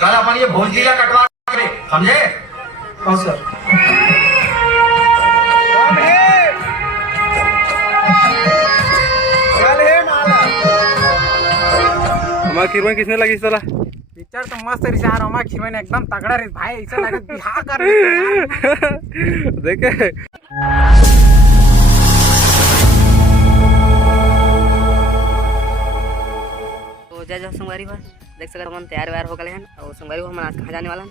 कल अपन ये भोज लीला कटवा के समझे। हाँ सर। हमारा खीरवन किसने लगी इस साला? पिक्चर तो मस्त रही यार, हमारा खीरवन एकदम तगड़ा रही भाई, ऐसा लगे बिहार कर रहे देखे तो जय जय संगवारी हो देख सकते हम तैयार व्यार हो गए हैं और संगवारी हो हम आज कहाँ जाने वाला हैं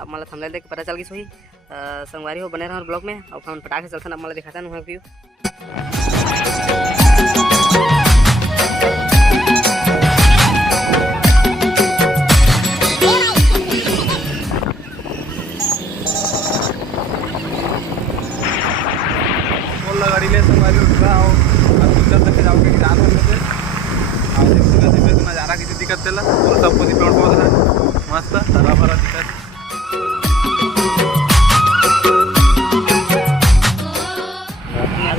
अब मतलब थंबनेल देख के पता चल गई सही। संगवारी हो बने रहो ब्लॉग में और हम पटाखे चलते हैं, अब मतलब दिखाता हूँ व्यू। गाड़ी ले संगवारी उठा आओ पिक्चर देखे जाओगे कि रात होने से और देख सकते हैं नज़ारा किसी दिक्कत चला और सब कुछ पेड़ पौधा है मस्त हरा भरा दिक्कत।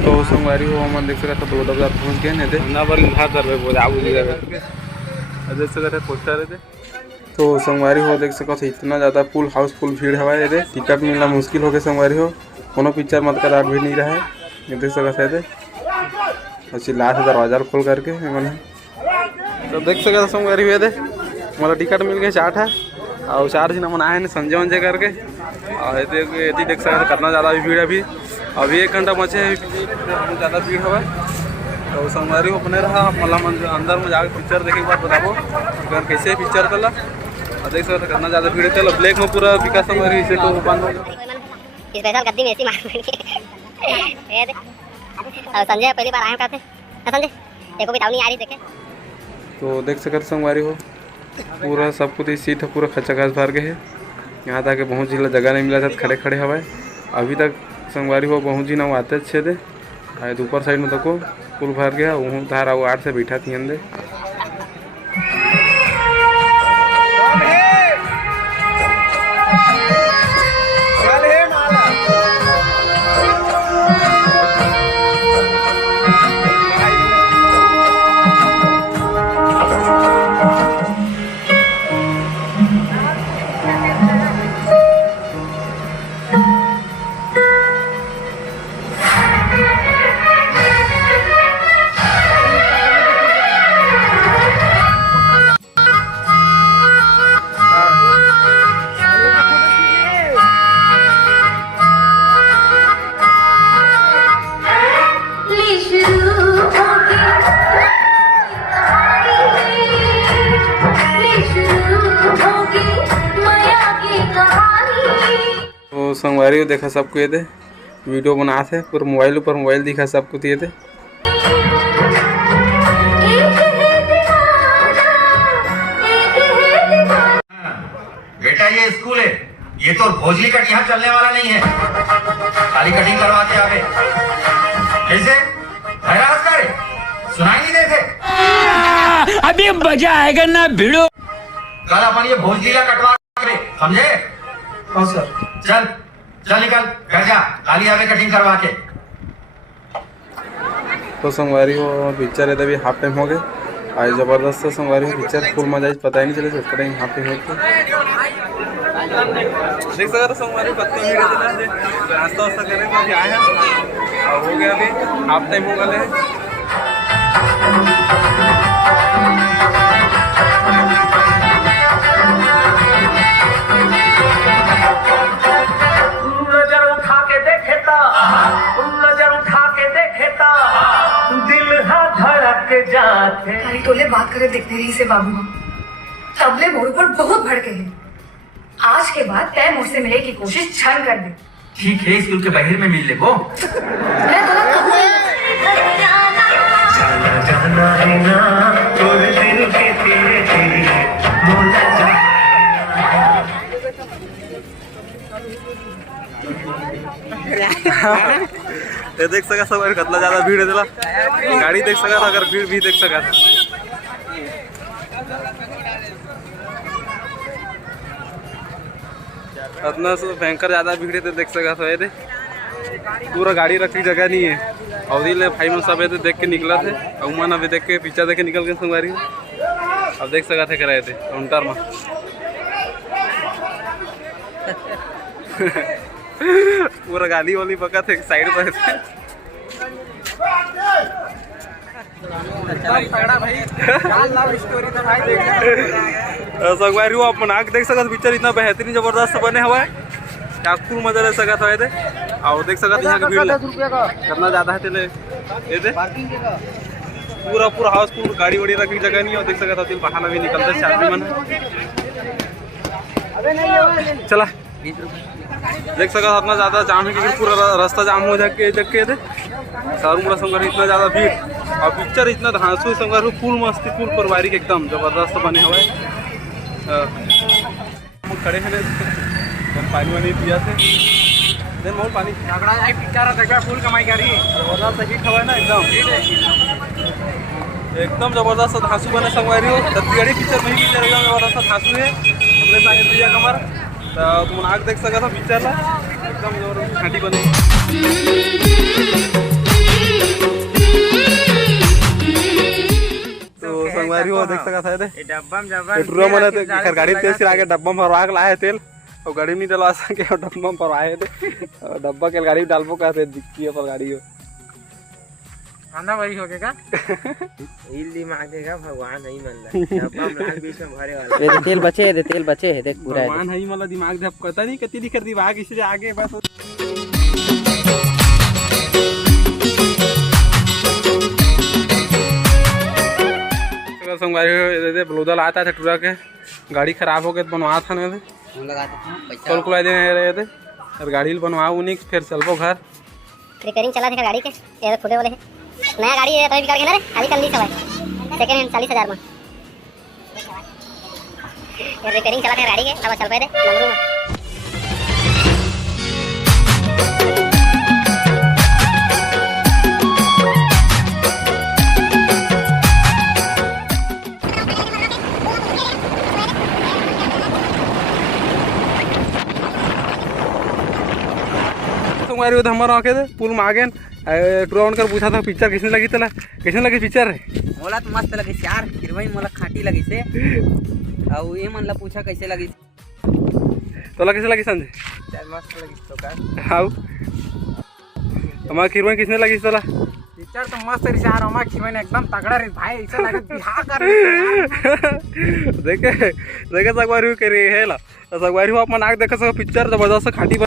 तो संगवारी हो हम देख सकते तो दो पहुँच गए नहीं थे ना पर घर कर बोले आबू देख सकते पोस्टर थे। तो संगवारी हो देख सकते इतना ज़्यादा फुल हाउसफुल भीड़ हवा थे, टिकट मिलना मुश्किल हो गया संगवारी हो, कोनो पिक्चर मत कर भीड़ नहीं रहा है ये देख सकते थे अच्छी लास्ट दरवाजा खोल करके मैंने तो देख सकते संगवारी हुए थे मतलब टिकट मिल गए 4 है और 4 दिन मन आए संजय वंजय करके और ये देख सकते कितना ज़्यादा भीड़ है अभी 1 घंटा बचे बहुत ज़्यादा भीड़ हुआ तो संगवारी को बने रहा मतलब अंदर में जाकर पिक्चर देखे के बाद बताबो अगर कैसे पिक्चर चला और देख सकते कितना ज़्यादा भीड़ चला ब्लैक में पूरा विकास संगवारी इसे तो बंद हो संजय पहली बार आए कहते संजय देखो भी नहीं आ रही देखे। तो देख सकते संगवारी हो पूरा सब कुछ सीट है पूरा खचा खच भर गए है, यहाँ तक बहुत जिला जगह नहीं मिला था खड़े खड़े हवा अभी तक संगवारी हो बहुत जी ना आते अच्छे थे आए ऊपर साइड में देखो पुल भर गया वहाँ धारा वो 8 से बैठा थी अंदर। तो संगवारी को देखा सबको ये थे वीडियो बना थे पूरा मोबाइल ऊपर मोबाइल दिखा सबको ये थे। बेटा ये स्कूल है, ये तो भोजली कट यहाँ चलने वाला नहीं है, खाली कटिंग करवा के आवे कैसे हैरान करे सुनाई नहीं देते। अभी मजा आएगा ना भिड़ो। कल अपन ये भोज लीला कटवा के समझे। हाँ सर। चल चल निकल घर जा, खाली आवे कटिंग करवा के। तो संगवारी हो पिक्चर है तभी हाफ टाइम हो गए आज जबरदस्त संगवारी हो पिक्चर फुल मजा पता ही नहीं चले उसका टाइम हाफ टाइम हो देख सकते संगवारी नाश्ता वास्ता करेंगे अभी आए हैं और हो गया अभी हाफ टाइम हो गए। खाली टोले बात करे देखते रही से बाबू तबले मोड़ पर बहुत भड़के हैं। आज के बाद तय मुझसे मिलने की कोशिश क्षण कर दे। ठीक है स्कूल के बाहर में मिल ले वो मैं जाना है ना तोरे दिल के तेरे बोला जा। ये देख सका सब कितना ज्यादा भीड़ है गाड़ी देख सका था अगर भीड़ भी देख सका था। इतना भयंकर ज्यादा भीड़ है देख सका था ये पूरा गाड़ी रखने की जगह नहीं है और ले भाई में सब ये देख के निकला थे उमन अभी देख के पीछा देख के निकल गए संगवारी अब देख सका थे कराए थे काउंटर में पूरा गाली वाली बकत है साइड पर। तगड़ा भाई लव स्टोरी तो भाई देखना। संगवारी हो आप मनाक देख सकत पिक्चर इतना बेहतरीन जबरदस्त बने हुआ है, क्या फुल मजा ले सकत है थे। और देख सकत यहाँ की भीड़ कितना ज्यादा है तेले ये दे पूरा पूरा हाउसफुल, गाड़ी वाड़ी रखने की जगह नहीं है। और देख सकत है बहाना भी निकलता है चार मन। चला देख सकत इतना ज्यादा जाम है कि पूरा रास्ता जाम हो जाके थे सारूमुड़ा संगवारी इतना ज्यादा भीड़। और पिक्चर इतना धांसू संगवारी फुल मस्ती फुल पारिवारिक एकदम जबरदस्त बने हुए हम खड़े हैं पानी वानी पिया थे देन बहुत पानी तगड़ा है पिक्चर देखा फुल कमाई करी जबरदस्त हिट हुआ है ना एकदम जबरदस्त धांसू बने संगवारी हो। छत्तीसगढ़ी पिक्चर नहीं पिक्चर एकदम जबरदस्त धांसू है हमने सागे प्रिया कमर। तो तुम आग देख सकते हो पिक्चर ला एकदम जबरदस्त घाटी बने। तो संगवारी हो देख सकता है डब्बा में पेट्रोल मने थे गाड़ी तेल से आगे डब्बा में भरवा के लाए तेल और गाड़ी नहीं डलवा सके और डब्बा में भरवाए थे और डब्बा के गाड़ी डालबो कहते दिक्की पर गाड़ी हो खाना वही हो गया मांगेगा भगवान नहीं मान रहा डब्बा में लाल बीच में भरे वाला ये तेल बचे है देख पूरा भगवान है मतलब दिमाग जब पता नहीं कितनी दिखर दिमाग इससे आगे बस। संगवारी बलौदा आता था टूरा के गाड़ी खराब हो गया बनवा था ना कल को रहे थे और गाड़ी बनवा उन्हीं फिर चलबो घर रिपेयरिंग चला था गाड़ी के ये खुदे वाले है नया गाड़ी है तो बिका के ना रे अभी कल ली सवाई सेकंड हैंड 40,000 में ये रिपेयरिंग चला था गाड़ी के अब चल पे दे नंबरू में। संगवारी हो हमारा आके थे पुल में आ गए टूरा कर पूछा था पिक्चर किसने लगी तला किसने लगी पिक्चर मोला तो मस्त लगी यार हिरोइन मोला खाटी लगी से और ये मन ला पूछा कैसे लगी तोला कैसे लगी संजय चल मस्त लगी तो का हाउ हमारा हिरोइन किसने लगी तोला पिक्चर तो मस्त रही यार हमारा खिमन एकदम तगड़ा रही भाई ऐसा लगे बिहार कर देखे संगवारी हो करे है ला संगवारी हो आप मनाक देख सको पिक्चर जबरदस्त खाटी